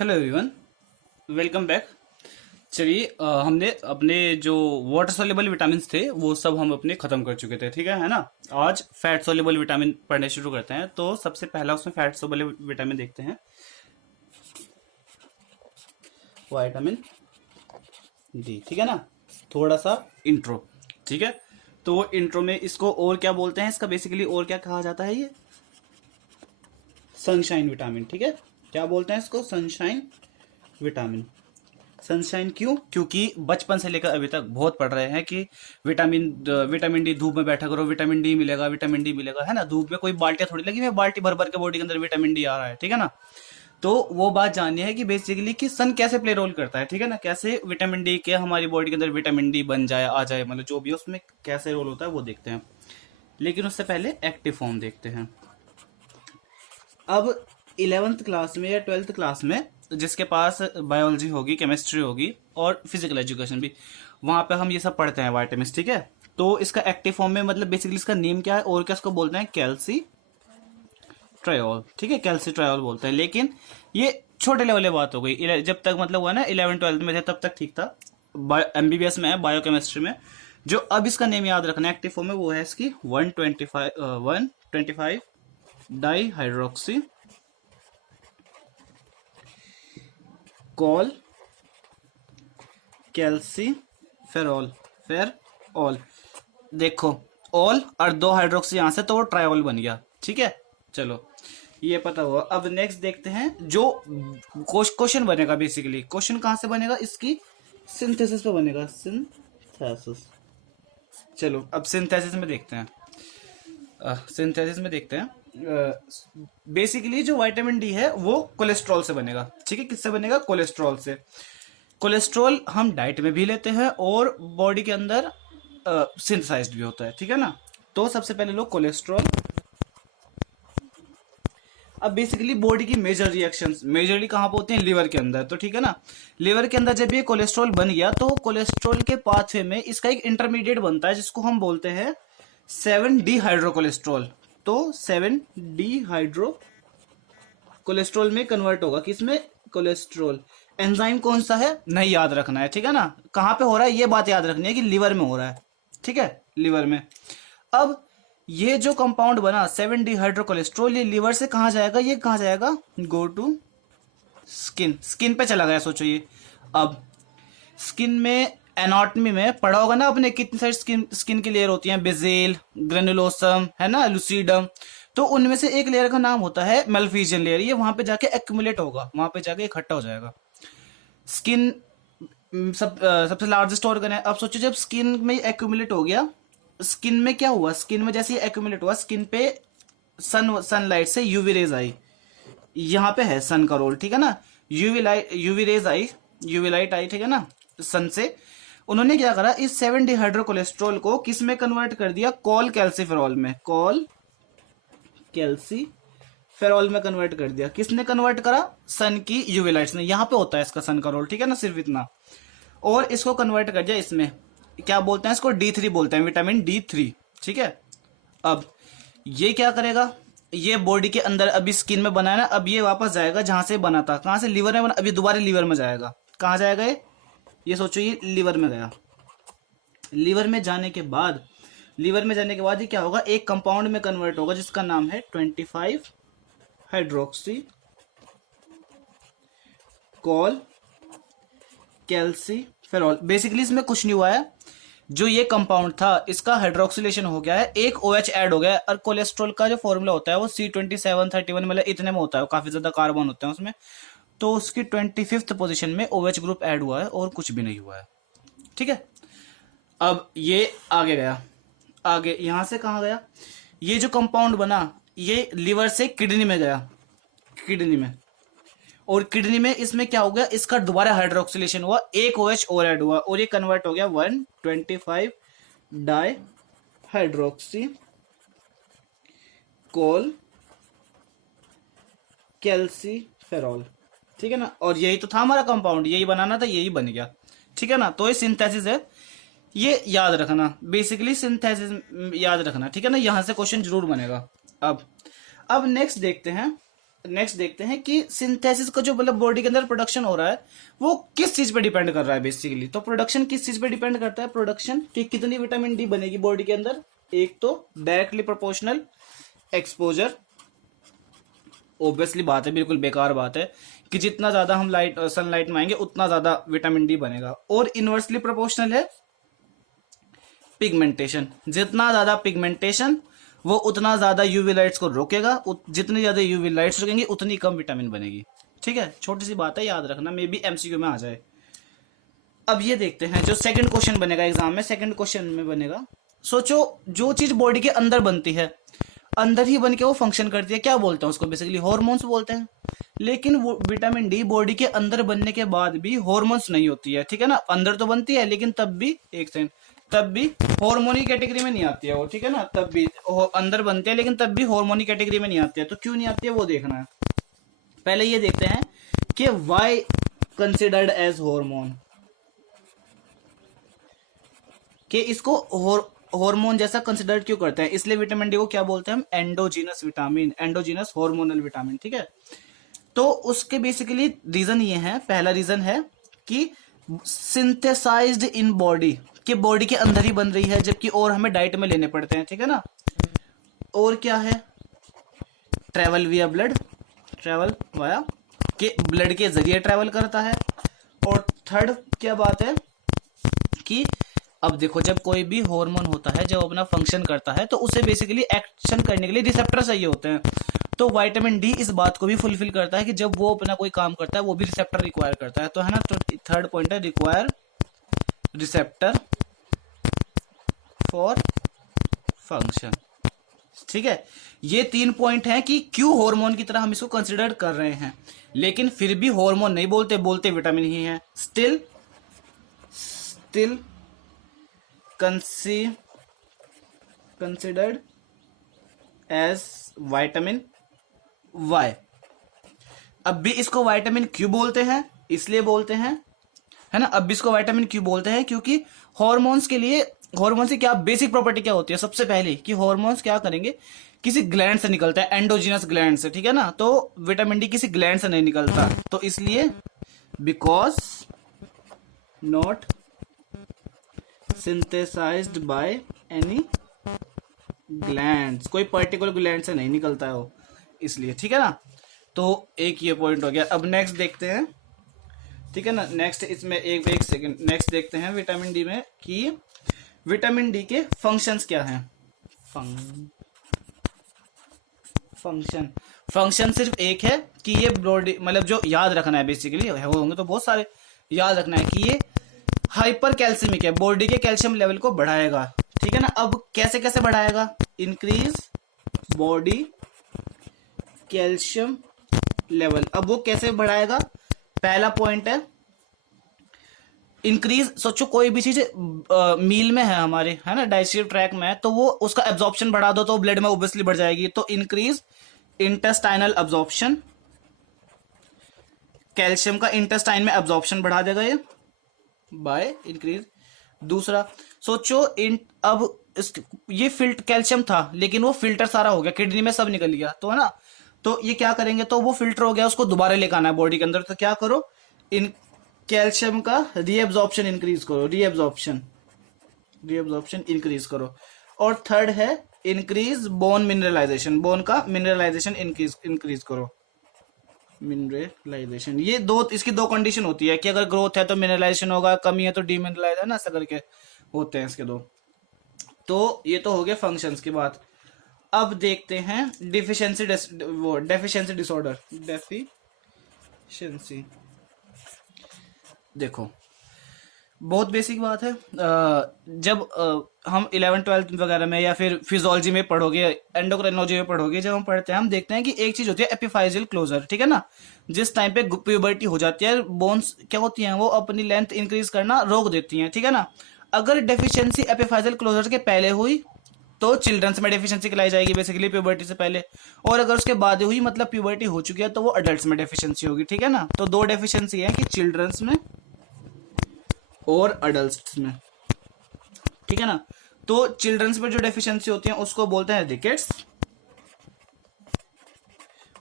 Hello everyone, welcome back. चलिए हमने अपने जो वाटर सोल्यूबल विटामिन थे वो सब हम अपने खत्म कर चुके थे, ठीक है ना। आज फैट सोल्यूबल विटामिन पढ़ने शुरू करते हैं। तो सबसे पहला उसमें फैट सोल्यूबल विटामिन देखते हैं, विटामिन डी, ठीक है ना। थोड़ा सा इंट्रो, ठीक है। तो इंट्रो में इसको और क्या बोलते हैं, इसका बेसिकली और क्या कहा जाता है, ये सनशाइन विटामिन, ठीक है। क्या बोलते हैं इसको, सनशाइन विटामिन। सनशाइन क्यों? क्योंकि बचपन से लेकर अभी तक बहुत पढ़ रहे हैं कि विटामिन डी, धूप में बैठा करो, विटामिन डी मिलेगा, विटामिन डी मिलेगा, है ना। धूप में कोई बाल्टियां थोड़ी लगी, मैं बाल्टी भर भर के बॉडी के अंदर विटामिन डी आ रहा है, ठीक है ना। तो वो बात जाननी है कि बेसिकली कि सन कैसे प्ले रोल करता है, ठीक है ना। कैसे विटामिन डी के हमारी बॉडी के अंदर विटामिन डी बन जाए, आ जाए, मतलब जो भी है उसमें कैसे रोल होता है वो देखते हैं। लेकिन उससे पहले एक्टिव फॉर्म देखते हैं। अब 11th क्लास में या 12th क्लास में जिसके पास बायोलॉजी होगी, केमिस्ट्री होगी और फिजिकल एजुकेशन भी, वहां पे हम ये सब पढ़ते हैं वाइटामिन, ठीक है। तो इसका एक्टिव फॉर्म में मतलब बेसिकली इसका नेम क्या है और क्या इसको बोलते हैं, कैल्सी ट्रायोल, ठीक है। कैल्सी ट्रायोल बोलते हैं। लेकिन ये छोटे लेवल की बात हो गई, जब तक मतलब हुआ ना 11th-12th में थे तब तक ठीक था। एमबीबीएस में है, बायोकेमिस्ट्री में जो अब इसका नेम याद रखना है एक्टिव फॉर्म में, वो है इसकी 125 डाई हाइड्रोक्सी कॉल कैल्सी फेरऑल। देखो ऑल और दो हाइड्रोक्सी यहां से, तो वो ट्रायोल बन गया, ठीक है। चलो ये पता हुआ। अब नेक्स्ट देखते हैं जो क्वेश्चन बनेगा। बेसिकली क्वेश्चन कहां से बनेगा, इसकी सिंथेसिस पे बनेगा, सिंथेसिस। चलो अब सिंथेसिस में देखते हैं। बेसिकली जो विटामिन डी है वो कोलेस्ट्रॉल से बनेगा, ठीक है। किससे बनेगा, कोलेस्ट्रॉल से। कोलेस्ट्रॉल हम डाइट में भी लेते हैं और बॉडी के अंदर सिंथेसाइज्ड भी होता है, ठीक है ना। तो सबसे पहले लोग कोलेस्ट्रॉल। अब बेसिकली बॉडी की मेजर रिएक्शंस मेजरली कहां पे होते हैं, लिवर के अंदर, तो ठीक है ना। लिवर के अंदर जब ये कोलेस्ट्रॉल बन गया तो कोलेस्ट्रॉल के पाथवे में इसका एक इंटरमीडिएट बनता है जिसको हम बोलते हैं 7 हाइड्रोकोलेस्ट्रॉल। तो 7 हाइड्रो कोलेस्ट्रॉल में कन्वर्ट होगा, किसमें, कोलेस्ट्रॉल। एंजाइम कौन सा है, नहीं याद रखना है, ठीक है ना। कहां पे हो रहा है ये बात याद रखनी है कि लिवर में हो रहा है, ठीक है, लिवर में। अब ये जो कंपाउंड बना 7 हाइड्रो कोलेस्ट्रॉल, ये लिवर से कहां जाएगा, ये कहां जाएगा, गो टू स्किन पे चला गया। सोचो ये अब स्किन में एनाटॉमी में पढ़ा होगा ना आपने, कितनी सारी स्किन की लेयर होती हैं, बेजेल, ग्रेनुलोसम, है ना, लुसीडम। तो उनमें से एक लेयर का नाम होता है मेलफिजियन लेयर। ये वहां पे जाके एक्यूमुलेट होगा, वहां पे जाके इकट्ठा हो जाएगा। स्किन सबसे लार्जेस्ट ऑर्गन है। अब सोचो जब स्किन में एक्यूमुलेट हो गया, स्किन में क्या हुआ, स्किन में जैसे एक्यूमुलेट हुआ, स्किन पे सनलाइट से यूवी रेज आई, यहाँ पे है सन का रोल, ठीक है ना। यूवी रेज आई, यूवी लाइट आई, ठीक है ना, सन से। उन्होंने क्या करा, इस 7 हाइड्रो कोलेस्ट्रॉल को किस में कन्वर्ट कर दिया, कॉल कैल्सीफेरॉल में, कॉल कैल्सीफेरॉल में कन्वर्ट कर दिया। किसने कन्वर्ट करा, सन की यूवी लाइट्स ने। यहां पे होता है इसका सन का रोल, ठीक है ना, सिर्फ इतना। और इसको कन्वर्ट कर दिया इसमें, क्या बोलते हैं इसको, D3 बोलते हैं, विटामिन D3, ठीक है। अब ये क्या करेगा, ये बॉडी के अंदर अभी स्किन में बना है ना, अब ये वापस जाएगा जहां से बना था, कहां से, लिवर में बना, अभी दोबारा लिवर में जाएगा। कहां जाएगा ये सोचो, ये लिवर में गया। लिवर में जाने के बाद ये क्या होगा, एक कंपाउंड में कन्वर्ट होगा जिसका नाम है 25 हाइड्रोक्सी कॉल कैल्सीफेरॉल। बेसिकली इसमें कुछ नहीं हुआ है, जो ये कंपाउंड था इसका हाइड्रोक्सिलेशन हो गया है, एक OH ऐड हो गया है। और कोलेस्ट्रॉल का जो फॉर्मूला होता है वो C2731, मतलब इतने में होता है, काफी ज्यादा कार्बन होते हैं उसमें। तो उसकी 25th पोजीशन में OH ग्रुप ऐड हुआ है और कुछ भी नहीं हुआ है, ठीक है। अब ये आगे गया, आगे यहां से कहा गया, ये जो कंपाउंड बना ये लिवर से किडनी में गया, किडनी में। और किडनी में इसमें क्या हो गया, इसका दोबारा हाइड्रोक्सिलेशन हुआ, एक OH और ऐड हुआ और ये कन्वर्ट हो गया 125 डाई हाइड्रोक्सी कॉल कैल्सीफेरॉल, ठीक है ना। और यही तो था हमारा कंपाउंड, यही बनाना था, यही बन गया, ठीक है ना। तो ये सिंथेसिस है, ये याद रखना, बेसिकली सिंथेसिस याद रखना, ठीक है ना। यहां से क्वेश्चन जरूर बनेगा। अब नेक्स्ट देखते हैं नेक्स्ट देखते हैं कि सिंथेसिस का जो मतलब बॉडी के अंदर प्रोडक्शन हो रहा है वो किस चीज पे डिपेंड कर रहा है बेसिकली। तो प्रोडक्शन किस चीज पे डिपेंड करता है, प्रोडक्शन कि कितनी विटामिन डी बनेगी बॉडी के अंदर। एक तो डायरेक्टली प्रोपोर्शनल एक्सपोजर, ऑब्वियसली बात है, बिल्कुल बेकार बात है कि जितना ज्यादा हम लाइट सनलाइट में आएंगे उतना ज्यादा विटामिन डी बनेगा। और इनवर्सली प्रोपोर्शनल है पिगमेंटेशन, जितना ज्यादा पिगमेंटेशन वो उतना ज्यादा यूवी लाइट्स को रोकेगा, जितनी ज्यादा यूवी लाइट्स रोकेंगी उतनी कम विटामिन बनेगी। ठीक है, छोटी सी बात है, याद रखना, मे बी एमसीक्यू में आ जाए। अब ये देखते हैं जो सेकंड क्वेश्चन बनेगा एग्जाम में, सेकंड क्वेश्चन में बनेगा, सोचो जो चीज बॉडी के अंदर बनती है, अंदर ही बन के वो फंक्शन करती है, क्या बोलते हैं उसको, बेसिकली हॉर्मोन्स बोलते हैं। लेकिन वो विटामिन डी बॉडी के अंदर बनने के बाद भी हॉर्मोन्स नहीं होती है, ठीक है ना, अंदर तो बनती है लेकिन तब भी, एक सेकंड, तब भी हार्मोनी कैटेगरी में नहीं आती है वो, ठीक है ना, तब भी अंदर बनते हैं लेकिन तब भी हार्मोनी कैटेगरी में नहीं आती है। तो क्यों नहीं आती है वो देखना है। पहले ये देखते हैं कि वाई कंसिडर्ड एज हार्मोन, कि इसको हार्मोन जैसा कंसिडर क्यों करते हैं, इसलिए विटामिन डी को क्या बोलते हैं हम, endogenous vitamin, endogenous hormonal vitamin. ठीक है, तो उसके बेसिकली रीजन ये है, पहला रीजन है कि सिंथेसाइज्ड इन बॉडी, कि बॉडी के अंदर ही बन रही है, जबकि और हमें डाइट में लेने पड़ते हैं, ठीक है ना। और क्या है, ट्रेवल विया ब्लड, ट्रेवल वाया, कि ब्लड के जरिए ट्रेवल करता है। और थर्ड क्या बात है कि अब देखो जब कोई भी हार्मोन होता है, जब अपना फंक्शन करता है तो उसे बेसिकली एक्शन करने के लिए रिसेप्टर चाहिए होते हैं। तो विटामिन डी इस बात को भी फुलफिल करता है कि जब वो अपना कोई काम करता है वो भी रिसेप्टर रिक्वायर करता है, तो है ना। तो थर्ड पॉइंट है रिक्वायर रिसेप्टर फॉर फंक्शन। ठीक है, ये 3 पॉइंट हैं कि क्यों हार्मोन की तरह हम इसको कंसिडर कर रहे हैं, लेकिन फिर भी हार्मोन नहीं बोलते, बोलते विटामिन ही है। Still considered as vitamin Y. अब भी इसको विटामिन क्यों बोलते हैं, इसलिए बोलते हैं, है ना, अब भी इसको विटामिन क्यों बोलते हैं क्योंकि हॉर्मोन्स के लिए, हॉर्मोन से क्या बेसिक प्रॉपर्टी क्या होती है, सबसे पहले कि हॉर्मोन्स क्या करेंगे, किसी ग्लैंड से निकलता है, एंडोजीनस ग्लैंड से, ठीक है ना। तो विटामिन डी किसी ग्लैंड से नहीं निकलता, तो इसलिए because not synthesised by any glands, कोई पर्टिकुलर ग्लैंड से नहीं निकलता है वो, इसलिए, ठीक है ना। तो एक ये पॉइंट हो गया। अब नेक्स्ट देखते हैं, ठीक है ना, नेक्स्ट इसमें एक सेकंड, नेक्स्ट देखते हैं विटामिन डी में कि विटामिन डी के फंक्शंस क्या हैं। फंक्शन सिर्फ एक है कि ये बॉडी, मतलब जो याद रखना है बेसिकली, होंगे तो बहुत सारे, याद रखना है कि ये हाइपर कैल्सिमिक है, बॉडी के कैल्शियम लेवल को बढ़ाएगा, ठीक है ना। अब कैसे कैसे बढ़ाएगा, इंक्रीज बॉडी कैल्शियम लेवल। अब वो कैसे बढ़ाएगा, पहला पॉइंट है इंक्रीज, सोचो कोई भी चीज मील में है हमारे, है ना, डाइजेस्टिव ट्रैक में है, तो वो उसका एब्जॉर्प्शन बढ़ा दो तो ब्लड में ऑब्वियसली बढ़ जाएगी। तो इंक्रीज इंटेस्टाइनल एब्जॉर्प्शन, कैल्शियम का इंटेस्टाइन में एब्जॉर्प्शन बढ़ा देगा ये बाय इंक्रीज। दूसरा सोचो अब ये कैल्शियम था लेकिन वो फिल्टर सारा हो गया, किडनी में सब निकल गया, तो है ना, तो ये क्या करेंगे, तो वो फिल्टर हो गया, उसको दोबारा लेकर आना है बॉडी के अंदर, तो क्या करो, इन कैल्शियम का रीएब्जॉर्प्शन इंक्रीज करो, रीएब्जॉर्प्शन इंक्रीज करो। और थर्ड है इंक्रीज बोन मिनरलाइजेशन, बोन का मिनरलाइजेशन इंक्रीज करो, मिनरलाइजेशन। ये दो, इसकी दो कंडीशन होती है कि अगर ग्रोथ है तो मिनरलाइजेशन होगा, कमी है तो डीमिनरलाइजेशन, ना, ऐसा करके होते हैं इसके दो। तो ये तो हो गया फंक्शंस की बात। अब देखते हैं डेफिशिएंसी डिसऑर्डर, डेफिशिएंसी। देखो बहुत बेसिक बात है, जब हम 11th-12th वगैरह में या फिर फिजियोलॉजी में पढ़ोगे, एंडोक्राइनोलॉजी में पढ़ोगे, जब हम पढ़ते हैं हम देखते हैं कि एक चीज होती है एपिफाइजियल क्लोजर, ठीक है ना। जिस टाइम पे प्यूबर्टी हो जाती है, बोन्स क्या होती हैं, वो अपनी लेंथ इंक्रीज करना रोक देती हैं, ठीक है ना। अगर डेफिशिएंसी एपिफाइजियल क्लोजर के पहले हुई तो चिल्ड्रंस में डेफिशिएंसी कहलाई जाएगी, बेसिकली प्यूबर्टी से पहले। और अगर उसके बाद हुई, मतलब प्यूबर्टी हो चुकी है, तो वो अडल्ट्स में डेफिशिएंसी होगी, ठीक है ना। तो दो डेफिशिएंसी है कि चिल्ड्रंस में और अडल्ट्स में, ठीक है ना। तो चिल्ड्रंस में जो डेफिशिएंसी होती है उसको बोलते हैं रिकेट्स,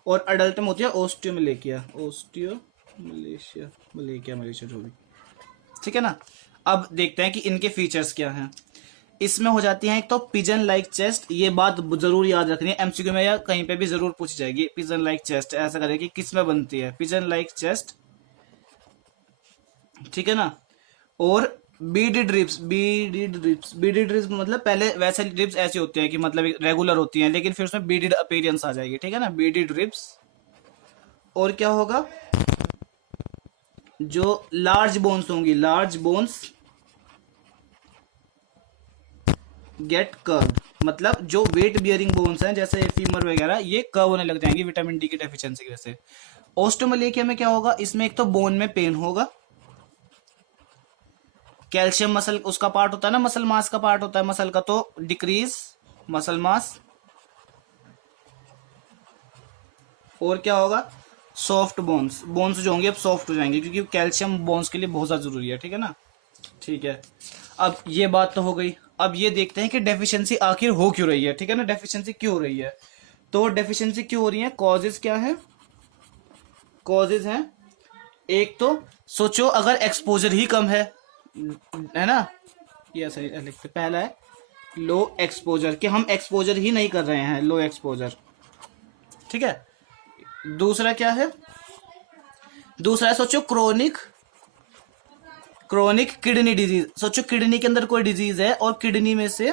और अडल्ट में होती है ओस्टियोमलेकिया, ओस्टियोमलेशिया, मलेकिया, मलेशिया, जो भी, ठीक है ना। अब देखते हैं कि इनके फीचर्स क्या हैं। इसमें हो जाती है एक तो पिजन लाइक चेस्ट, ये बात जरूर याद रखनी है, एमसीक्यू में या कहीं पे भी जरूर पूछी जाएगी। पिजन लाइक चेस्ट ऐसा करें कि किस में बनती है, पिजन लाइक चेस्ट, ठीक है ना। और बीडेड रिब्स, बीडेड रिब्स मतलब पहले वैसे रिब्स ऐसी होती है कि मतलब रेगुलर होती हैं, लेकिन फिर उसमें बीडेड अपीयरेंस आ जाएगी, ठीक है ना, बीडेड रिब्स। और क्या होगा, जो लार्ज बोन्स होंगी, लार्ज बोन्स गेट कर्व, मतलब जो वेट बियरिंग बोन्स हैं जैसे फीमर वगैरह, ये कर्व होने लग जाएंगी विटामिन डी की डेफिशिएंसी की वजह से। ओस्टोमलेकिया में क्या होगा, इसमें एक तो बोन में पेन होगा, कैल्शियम मसल उसका पार्ट होता है ना, मसल मास का पार्ट होता है मसल का, तो डिक्रीज मसल मास। और क्या होगा, सॉफ्ट बोन्स, बोन्स जो होंगे अब सॉफ्ट हो जाएंगे, क्योंकि कैल्शियम बोन्स के लिए बहुत ज्यादा जरूरी है, ठीक है ना। ठीक है, अब ये बात तो हो गई। अब ये देखते हैं कि डेफिशिएंसी आखिर हो क्यों रही है, ठीक है ना, डेफिशिएंसी क्यों हो रही है। तो डेफिशिएंसी क्यों हो रही है, कॉजेज क्या है, कॉजेज हैं, एक तो सोचो अगर एक्सपोजर ही कम है ना, ये सही लिखते, पहला है लो एक्सपोजर, कि हम एक्सपोजर ही नहीं कर रहे हैं, लो एक्सपोजर, ठीक है। दूसरा क्या है, दूसरा है सोचो क्रोनिक किडनी डिजीज, सोचो किडनी के अंदर कोई डिजीज है और किडनी में से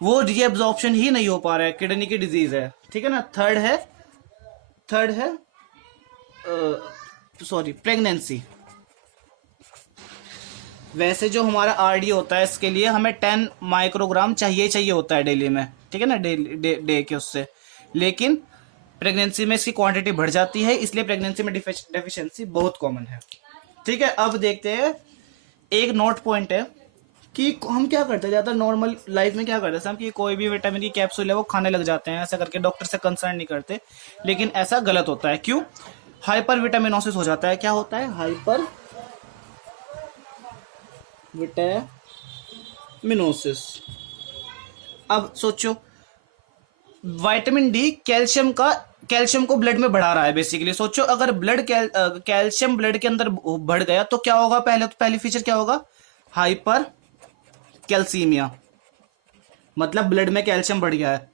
वो रीएब्जॉर्प्शन ही नहीं हो पा रहा है, किडनी की डिजीज है, ठीक है ना। थर्ड है प्रेगनेंसी। वैसे जो हमारा आरडी होता है इसके लिए हमें 10 माइक्रोग्राम चाहिए होता है डेली में, ठीक है ना, डे के उससे, लेकिन प्रेगनेंसी में इसकी क्वांटिटी बढ़ जाती है, इसलिए प्रेगनेंसी में डेफिशिएंसी बहुत कॉमन है, ठीक है। अब देखते हैं, एक नोट पॉइंट है कि हम क्या करते हैं ज्यादा नॉर्मल लाइफ में, क्या करते हैं हम कि कोई भी विटामिन की कैप्सूल है वो खाने लग जाते हैं, ऐसा करके डॉक्टर से कंसर्न नहीं करते, लेकिन ऐसा गलत होता है। क्यों, हाइपर विटामिनोसिस हो जाता है। क्या होता है, हाइपर विटामिनोसिस। अब सोचो विटामिन डी कैल्शियम को ब्लड में बढ़ा रहा है बेसिकली। सोचो अगर कैल्शियम ब्लड के अंदर बढ़ गया तो क्या होगा, पहली फीचर क्या होगा, हाइपर कैल्सीमिया, मतलब ब्लड में कैल्शियम बढ़ गया है।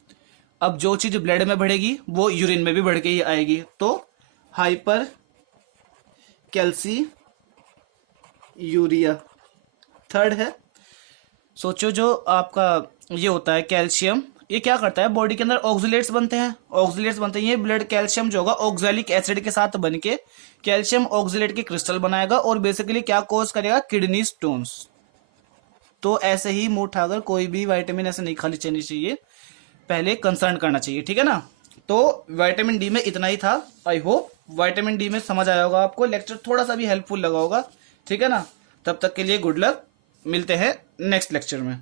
अब जो चीज ब्लड में बढ़ेगी वो यूरिन में भी बढ़ के ही आएगी, तो हाइपर कैल्सी यूरिया। थर्ड है, सोचो जो आपका ये होता है कैल्शियम, ये क्या करता है, बॉडी के अंदर ऑक्सीलेट्स बनते हैं, ये ब्लड कैल्शियम जो होगा ऑक्सैलिक एसिड के साथ बन के कैल्शियम ऑक्सीलेट के क्रिस्टल बनाएगा और बेसिकली क्या कॉज करेगा, किडनी स्टोन्स। तो ऐसे ही मुंह उठाकर कोई भी विटामिन ऐसे नहीं खाली चाहिए चाहिए, पहले कंसर्न करना चाहिए, ठीक है ना। तो विटामिन डी में इतना ही था। आई होप विटामिन डी में समझ आया होगा आपको, लेक्चर थोड़ा सा भी हेल्पफुल लगा होगा, ठीक है ना। तब तक के लिए गुड लक, मिलते हैं नेक्स्ट लेक्चर में।